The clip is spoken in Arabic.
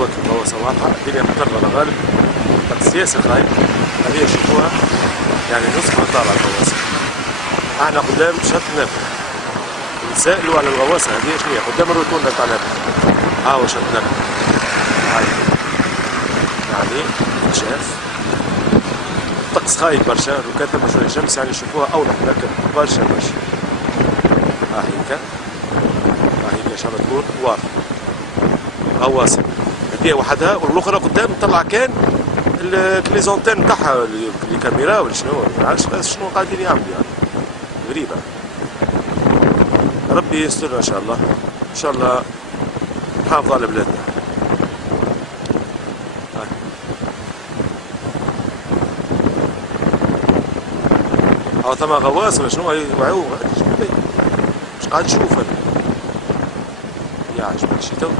كواكب غواصة واضحة، الدنيا مطرة على غالب، الطقس ياسر خايب، هذه شوفوها يعني نصف طالع الغواصة. احنا قدام شط نافع، نسألوا على الغواصة هذه شنو هي، قدام الروتوندة تاع نافع. ها هو شط نافع. هاي يعني شاف الطقس خايب برشا، لو كان ثم شوية شمس يعني نشوفوها أوضح لكن برشا برشا. ها هيكا، ها هيكا إن شاء الله تكون واضحة. غواصة هذه وحدها، والأخرى قدام طلع كان الكليزونتين نتاعها الكاميرا ولا شنو، ما نعرفش شنو قاعدين يعملوا يعني. غريبة. ربي يسترنا إن شاء الله، إن شاء الله نحافظوا على بلادنا. أو ثم غواص ولا شنو معوم، مش قاعد نشوف أنا. يا عجبك شي تو.